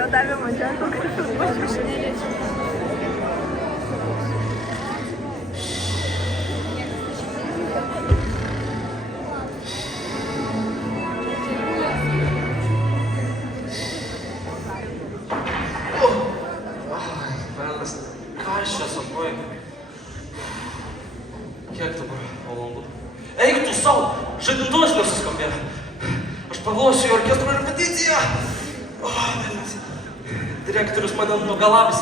jo davė mažiau, kad aš nereičiau. Kiek dabar valandų? Eik tu savo! Žadintuvas nesuskambėjo! Aš pavosiu į orkestro repeticiją! Direktorius mane nugalabis.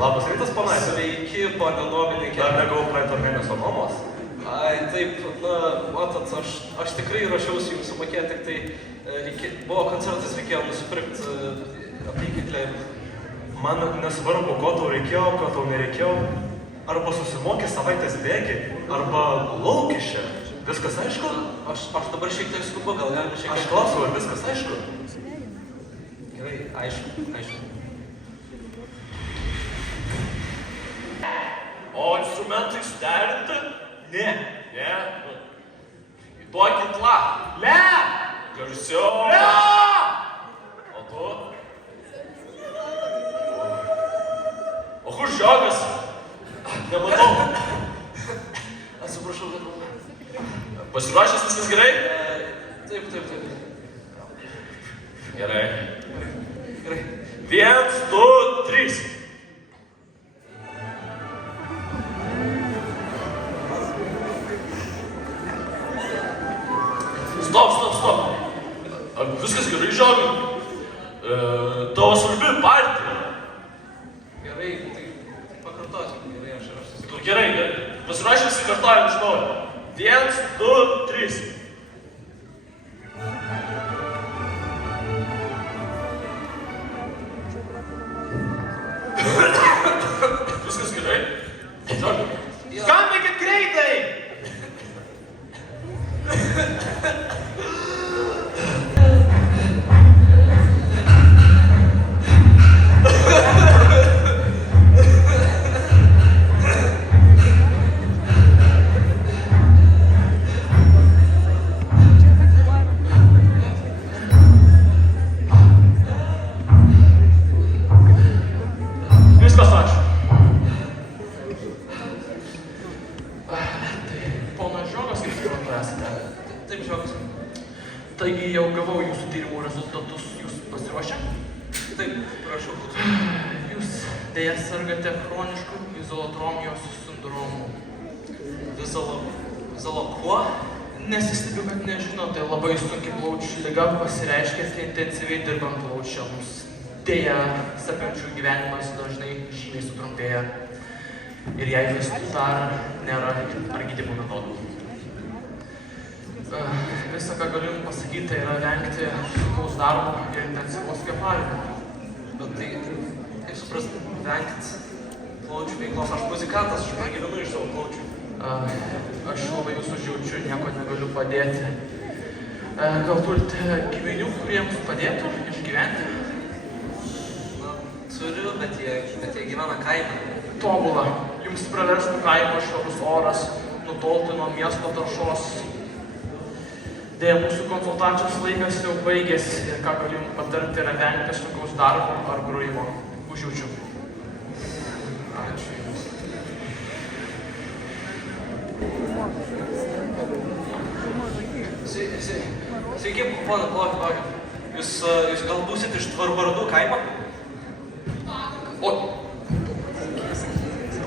Labas rytas, panai. Sveiki, pane nuomininkė. Dar negavau praeito mėnesio nuomos? Ai, taip, matot, aš tikrai ruošiausi jums sumokėti, tik tai buvo koncertas, reikėjo nusipirkti apykiklę. Man nesvarbu, ko tau reikėjo, ko tau nereikėjo. Arba susimokė savaitės bėgį, arba laukišė. Viskas aišku? Aš dabar šiek tiek skubu, gal galime šiek tiek... Aš klausau, ar viskas aišku? Gerai, aišku. O instrumentai suderinti? Ne. Duokit la. Le! Garsiau. Le! O tu? O kur žiogas? Nematau. Atsiprašau, kad... Pasiruošęs viskas gerai? Taip. Gerai. 1, 2, 3. Stop. Ar viskas gerai, žiogai? Tavo svarbi partija. Gerai, tai pakartosiu. Gerai, aš susitikau. Gerai. Pasiruošęs kartuojam iš naujo. 1, 2, 3. Viskas gerai? Skambinkit greitai! Viskas ačiū. Ponas Žiogas, kaip suprantu, esate? Taip, žiogas. Taigi jau gavau jūsų tyrimų rezultatus, jūs pasiruošę? Taip, prašau. Jūs dėja sergate chronišku izolatromijos sindromu. Vizalo kuo? Nesistebiu, kad nežinote, labai sunki plaučių liga pasireiškia intensyviai dirbant plaučiams. Dėja, sergančių gyvenimas dažnai žymiai sutrumpėja. Ir jei vaistų dar nėra ar gydymo metodų. Visa, ką galiu jums pasakyti, tai yra vengti sunkaus darbo ir intensyvaus kvėpavimo. Bet tai, kaip suprasti, vengti plaučių veiklos. Aš muzikantas, aš pragyvenu iš savo plaučių. Aš labai jūs užjaučiu, nieko negaliu padėti. Gal turite giminių, kuriems padėtų išgyventi? Na, turiu, bet jie gyvena kaime. Tobula. Jums praverstų kaimo švarus oras, nutolti nuo miesto taršos. Dėja, mūsų konsultacijos laikas jau baigėsi ir ką galiu jums patarti yra vengti sunkaus darbo ar grojimo. Užjaučiu. Ačiū Jums. Sveiki, palauk. Jūs gal būsit iš Tvarbaradų kaimo? O!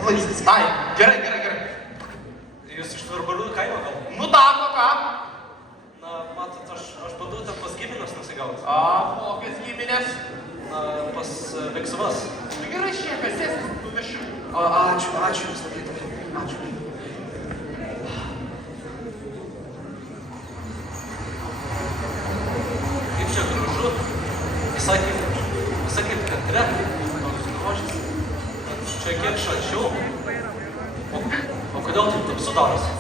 Ai, gerai. Jūs iš Tvarbaradų kaimo gal? Nu darbo ką? Na, matot, aš bandau ten pas giminės nusigauti. Kokias giminės? Na, pas Viksvas. Gerai, šiek tiek nuvešiu. Ačiū Jums labai tokia. Ačiū. Kaip čia gražu. Visai kaip Katre. Toks grožis. Čia kiek šalčiau. O kodėl taip tamsu darosi?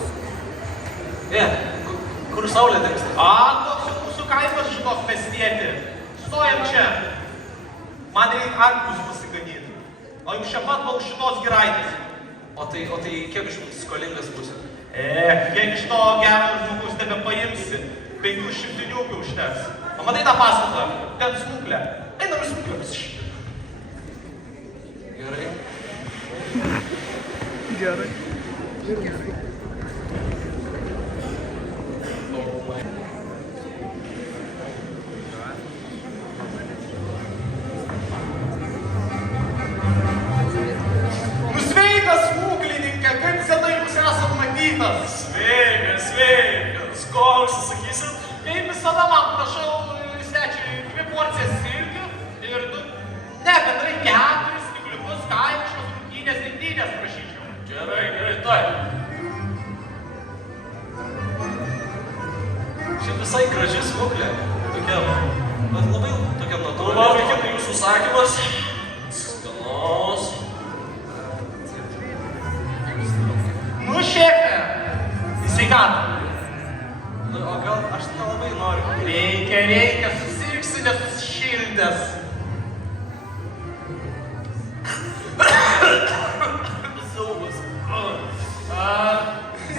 Kur saulė dingsta? Toks jau mūsų kaimas žinok miestietį. Stojam čia. Man reikia arklius pasiganyti. O jums čia pat šitos giraitės. O tai kiek iš mūsų skolingas būsit? Kiek iš to gero žmogus nebepaimsi. 500 užteks. O matai tą pastatą? Ten smuklę. Einam į smuklę pasišyti. Gerai. Gerai. Sveikas, smuklininkė, kaip senai jūs esat matytas. Sveikas. Ko užsisakysit? Kaip visada man prašau svečiui 2 porcijas silkių ir bendrai 4 stikliukus kaimiškos rungtynės dėtynės prašyčiau. Gerai, tai. Šiaip visai graži smuklė. Tokia, bet labai tokia natūrali. Valgykit jūsų sakymas. Skanos. Nu, šefė, į sveikatą. Nu, o gal aš nelabai noriu. Reikia, susirgsiu nesušildęs. Siaubas.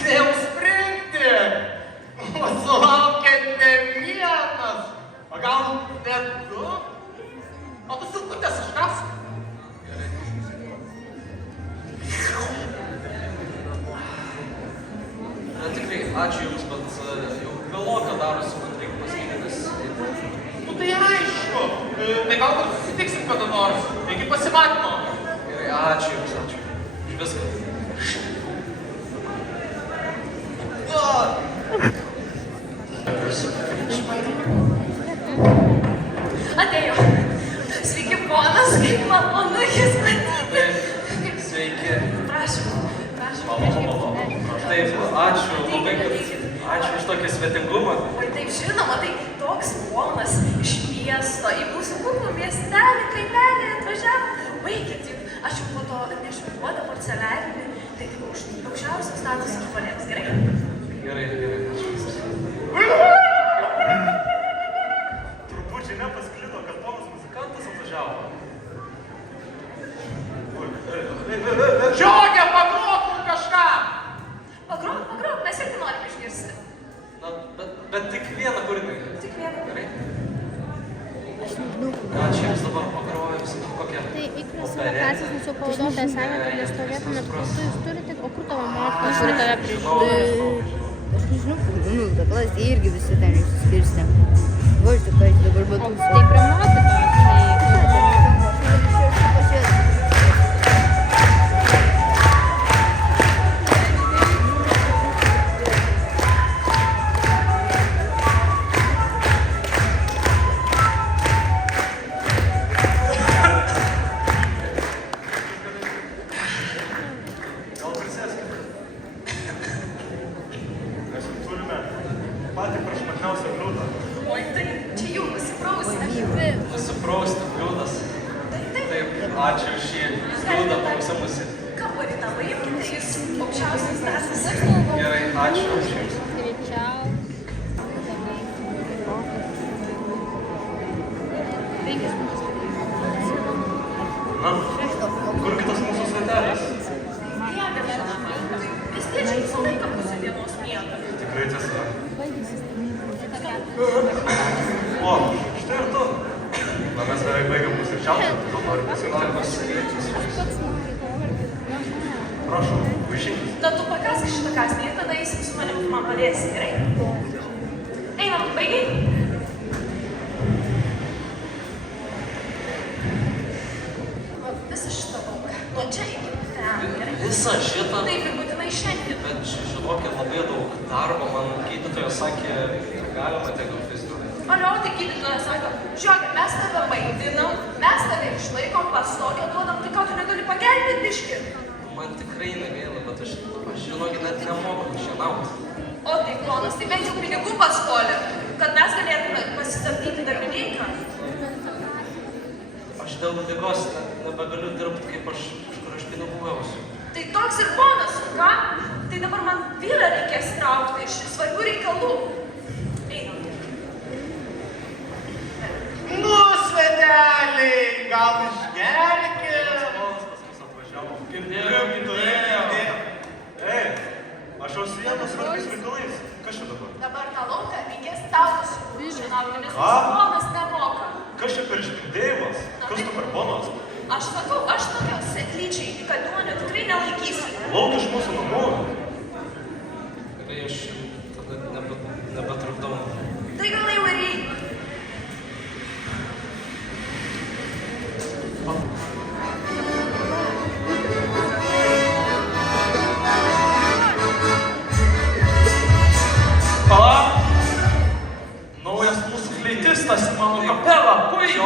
Neužspringti. O sulaukėt ne vienas. O gal net 2? O tu silkutės iškas? Na tikrai, ačiū Jums, bet jau vėloka darosi, man reikia pasakyti. Nu tai aišku. Tai galbūt susitiksim kada nors. Iki pasimatymo. Gerai, ačiū Jums, ačiū. Už viską. Atėjo. Sveiki, ponas, kaip malonu Jūs matyti. Sveiki. Prašom. Taip, ačiū labai, ačiū už tokį svetingumą. Oi, taip žinoma, tai toks ponas iš miesto į mūsų kuklų miestelį, kaimelį atvažiavo. Baikit, juk aš jau po to atnešiu puodą porcelianinį, tai tik aukščiausio statuso žmonėms, gerai? Gerai, ačiū. Turbūt žinia pasklido, kad ponas muzikantas atvažiavo. Žiogė, pagrokum kažką! Pagrok, mes irgi norim išgirsti. Na, bet tik vieną kūrinį. Tik vieną. Gerai. Ką čia Jums dabar pagrojus, kokią Tai įkras lokacijos mūsų pavaduotojas sakė, kad nestovėtumėt kartu, jūs turite, o kur tavo motina, kuri tave prižiūri? Aš nežinau, nu, daklas irgi visi ten išsiskirstė. Važiuoju, ką aš dabar O batu. tai prie mokytojos, tai... Gal prisėskime. Mes jau turime patį prašmatniausią bliūdą. Oi, tai čia jau nusiprausite. Nusiprausti bliūdas. Taip, ačiū už šį bliūdą prausimusi. Kambarį tą paimkite, Jūs aukščiausias statuso. Gerai, ačiū už Jums. Greičiau. 5 minutės. Na, kur kitas mūsų svetelis? Miestiečiai visą laiką pusę dienos miega. Tikrai tiesa. O, štai ir tu. Na, mes beveik baigėm pusryčiauti, todėl noriu pasirinkti. Prašau, vaišinkis. Na, tu pakask šitą kasnį ir tada eisim su manim, tu man padėsi, gerai? Einam, baigiai? Visą šitą lauką, nuo čia iki ten, gerai? Visą šitą. Taip, ir būtinai šiandien. Bet žinokit, labai daug darbo. Man gydytojas sakė, galima tiek daug fizinių. Alio, tai gydytojas sako, žiūrėk, mes tave maitinam, mes tave išlaikom, pastogę duodam, tai ką tu negali pagelbėti biškį? Man tikrai negaila, bet aš žinokit, net nemoku šienauti. O tai klonas, tai bent jau pinigų paskolė, kad mes galėtume pasistabdyti darbininką. Aš dėl ligos nebegaliu dirbti, kaip aš kažkur iš pinigų gausiu. Tai toks ir ponas, ką? Tai dabar man vyrą reikės traukti iš svarbių reikalų. Einam. Nu, sveteliai, gal išgerkit? Ponas pas mus atvažiavo. Girdėjau. Ei, aš jau sienos svarbiais reikalais. Kas čia dabar? Dabar tą lauką reikės Tau žinau, nes Ką? ponas nemoka. Kas čia per išpindėjimas? Kas tu per ponas? Aš sakau, aš tokio seklyčiai dykaduonio tikrai nelaikysiu. Lauk iš mūsų namų. Gerai, aš tada nebetrukdau. Tai gal jau ir eik. Pala, naujas mūsų fleitistas į mano kapelą, puikiai.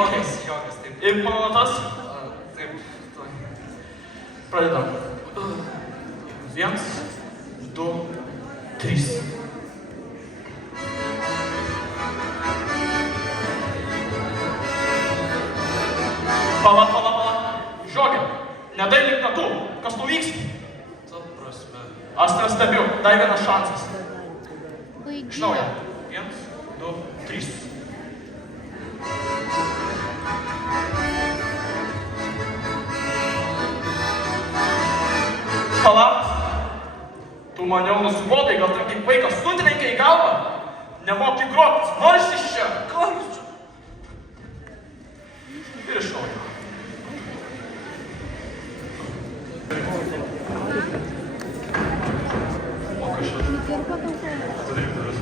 Jogas, taip. Ir mano tas, Taip, tuoj. pradedam. 1, 2, 3. Pala. Žiogė, nedailik natų, kas tu vyksta? Ta prasme. Aš tave stebiu, dai vienas šansas. Iš naujo. Baigi. 1, 2, 3. Pala, tu maniau nusivodai, gal ten kaip vaikas sutrenkia į galvą? Nemoki grot, marš iš čia. Ką jūs čia? Ir iš naujo. O kas čia? Atidaryk duris.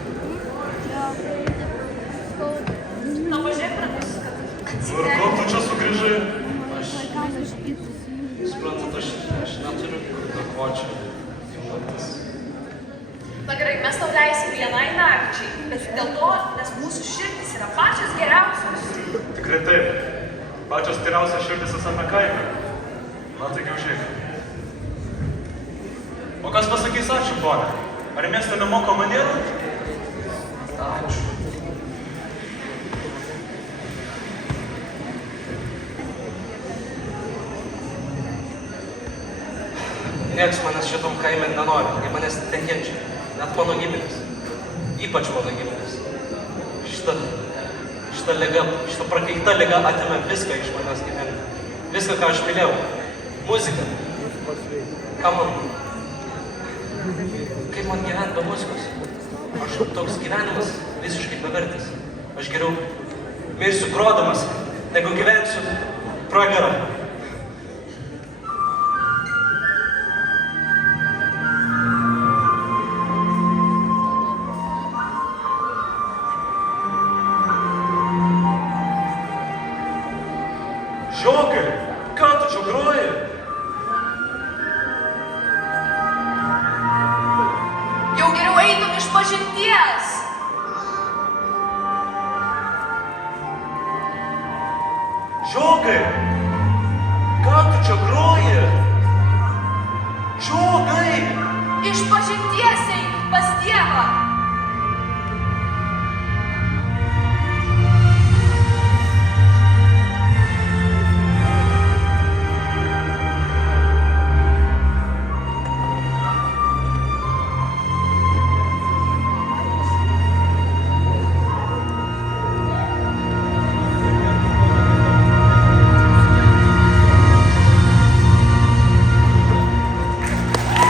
Na, važiuok prie mūsų, kad Nu ir ko tu čia sugrįžai? Suprantat, aš neturiu kur nakvočiau. Jau naktis. Na gerai, mes tau leisim vienai nakčiai, bet dėl to, nes mūsų širdis yra pačios geriausios. Tikrai taip. Pačios tyriausios širdis visame kaime. Na taigi užėk. O kas pasakys ačiū, ponė? Ar mieste nemoko manierų? Ačiū. Niekas manęs šitam kaime nenori, jie manęs nekenčia. Net mano giminės. Ypač mano giminės. Šita liga, šita prakeikta liga atima viską iš manęs gyvenime. Viską, ką aš mylėjau. Muzika. Ką man? Kaip man gyventi be muzikos? Aš toks gyvenimas visiškai bevertis. Aš geriau mirsiu grodamas, negu gyvensiu pragarą. Žiogai, ką tu čia groji? Jau geriau eitum iš pažinties. Žiogai, ką tu čia groji?